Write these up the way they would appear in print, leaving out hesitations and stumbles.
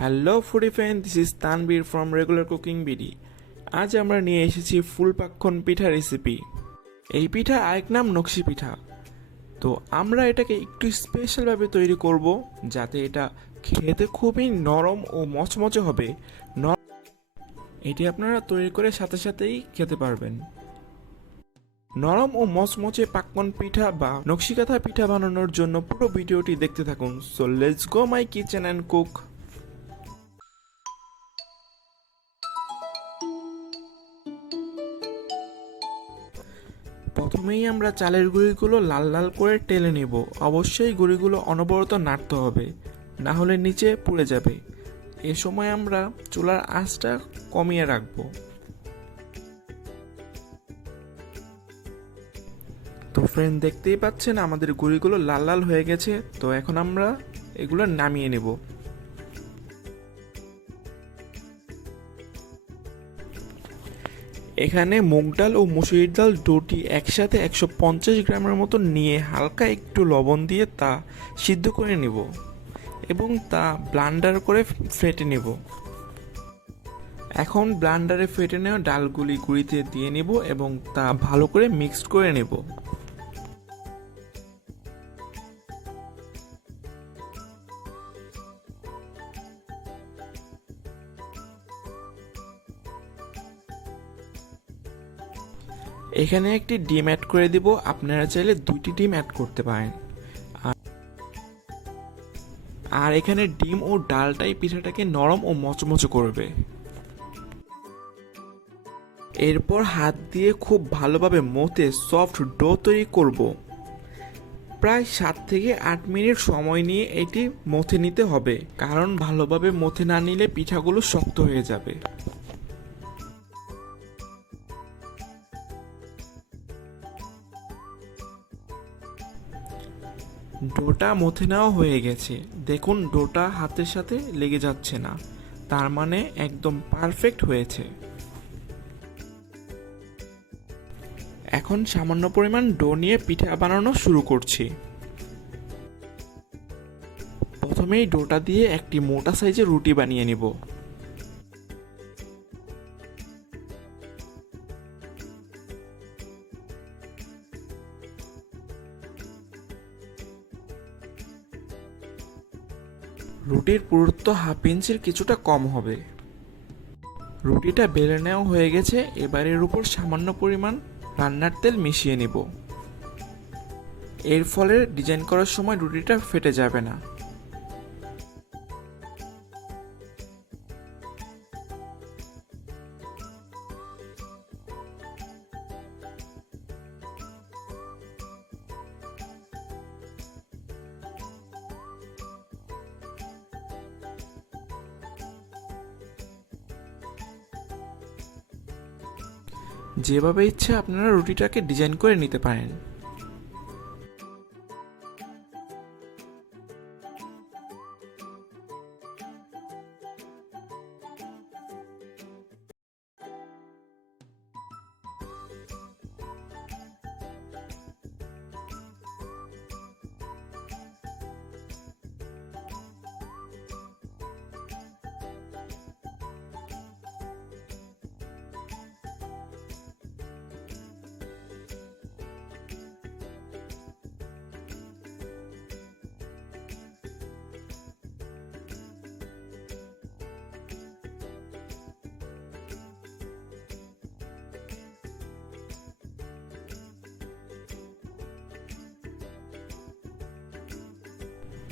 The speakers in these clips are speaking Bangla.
Hello foodie fan, this is Tanvir from regular cooking BD. আজ আমরা নিয়ে এসেছি ফুল পাক্ষণ পিঠা রেসিপি। এই পিঠা আরেক নাম নকশি পিঠা। তো আমরা এটাকে একটু স্পেশালভাবে তৈরি করব, যাতে এটা খেতে খুবই নরম ও মচমচে হবে। এটি আপনারা তৈরি করে সাথে সাথেই খেতে পারবেন। নরম ও মচমচে পাক্কন পিঠা বা নকশিকাঁথা পিঠা বানানোর জন্য পুরো ভিডিওটি দেখতে থাকুন। So let's go my kitchen and cook. প্রথমেই আমরা চালের গুঁড়িগুলো লাল লাল করে টেলে নেব। অবশ্যই গুঁড়িগুলো অনবরত নাড়তে হবে, না হলে নিচে পুড়ে যাবে। এ সময় আমরা চুলার আঁচটা কমিয়ে রাখবো। তো ফ্রেন্ড, দেখতেই পাচ্ছেন আমাদের গুঁড়িগুলো লাল লাল হয়ে গেছে। তো এখন আমরা এগুলো নামিয়ে নেব। এখানে মুগ ডাল ও মুসুরির ডাল দুটি একসাথে 150 গ্রামের মতো নিয়ে হালকা একটু লবণ দিয়ে তা সিদ্ধ করে নেব এবং তা ব্লান্ডার করে ফেটে নেব। এখন ব্লান্ডারে ফেটে নেওয়া ডালগুলি গুঁড়িতে দিয়ে নেব এবং তা ভালো করে মিক্সড করে নেব। এখানে একটি ডিম অ্যাড করে দিব। আপনারা চাইলে 2টি ডিম অ্যাড করতে পারেন। আর এখানে ডিম ও ডালটাই পিঠাটাকে নরম ও মচমচে করবে। এরপর হাত দিয়ে খুব ভালোভাবে মথে সফট ডো তৈরি করব। প্রায় 7 থেকে 8 মিনিট সময় নিয়ে এটি মথে নিতে হবে, কারণ ভালোভাবে মথে না নিলে পিঠাগুলো শক্ত হয়ে যাবে। ডোটা মথে নেওয়া হয়ে গেছে। দেখুন, ডোটা হাতের সাথে লেগে যাচ্ছে না, তার মানে একদম পারফেক্ট হয়েছে। এখন সামান্য পরিমাণ ডো নিয়ে পিঠা বানানো শুরু করছি। প্রথমেই ডোটা দিয়ে একটি মোটা সাইজের রুটি বানিয়ে নিব। রুটির পুরুত্ব 1/2 ইঞ্চির কিছুটা কম হবে। রুটিটা বেলে নেওয়া হয়ে গেছে। এবার এর উপর সামান্য পরিমাণ রান্নার তেল মিশিয়ে নিব। এর ফলে ডিজাইন করার সময় রুটিটা ফেটে যাবে না। যেভাবে ইচ্ছে আপনারা রুটিটাকে ডিজাইন করে নিতে পারেন।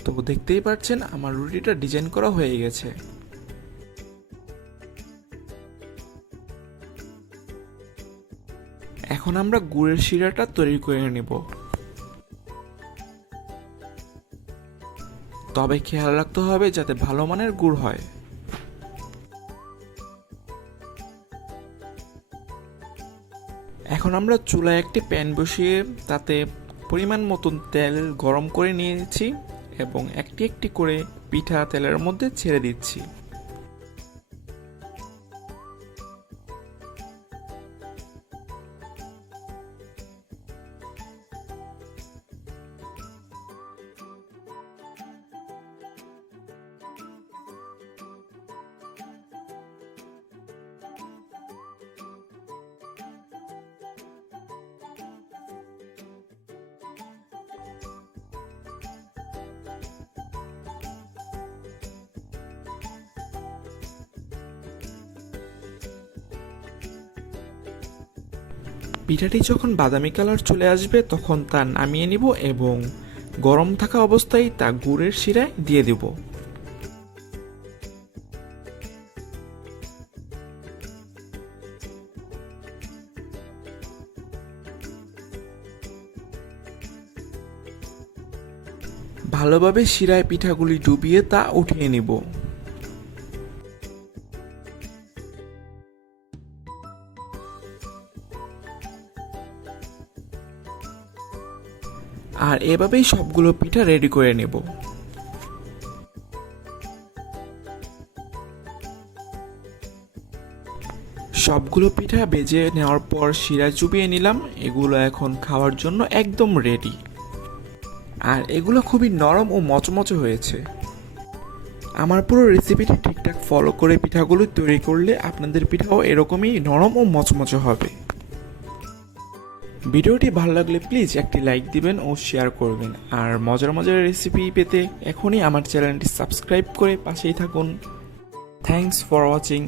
তো দেখতেই পাচ্ছেন আমার রুটিটা ডিজাইন করা হয়ে গেছে। এখন আমরা গুড়ের শিরাটা তৈরি করে নেব। তবে খেয়াল রাখতে হবে যাতে ভালো মানের গুড় হয়। এখন আমরা চুলায় একটি প্যান বসিয়ে তাতে পরিমাণ মতন তেল গরম করে নিয়েছি এবং একটি একটি করে পিঠা তেলের মধ্যে ছেড়ে দিচ্ছি। পিঠাটি যখন বাদামি কালার চলে আসবে তখন তা নামিয়ে নিব এবং গরম থাকা অবস্থায় তা গুড়ের শিরায় দিয়ে দেব। ভালোভাবে শিরায় পিঠাগুলি ডুবিয়ে তা উঠিয়ে নিব। আর এভাবেই সবগুলো পিঠা রেডি করে নেব। সবগুলো পিঠা ভেজে নেওয়ার পর শিরা চুবিয়ে নিলাম। এগুলো এখন খাওয়ার জন্য একদম রেডি। আর এগুলো খুবই নরম ও মচমচে হয়েছে। আমার পুরো রেসিপিটি ঠিকঠাক ফলো করে পিঠাগুলো তৈরি করলে আপনাদের পিঠাও এরকমই নরম ও মচমচে হবে। ভিডিওটি ভালো লাগলে প্লিজ একটি লাইক দিবেন ও শেয়ার করবেন। আর মজার মজার রেসিপি পেতে এখনই আমার চ্যানেলটি সাবস্ক্রাইব করে পাশেই থাকুন। Thanks for watching.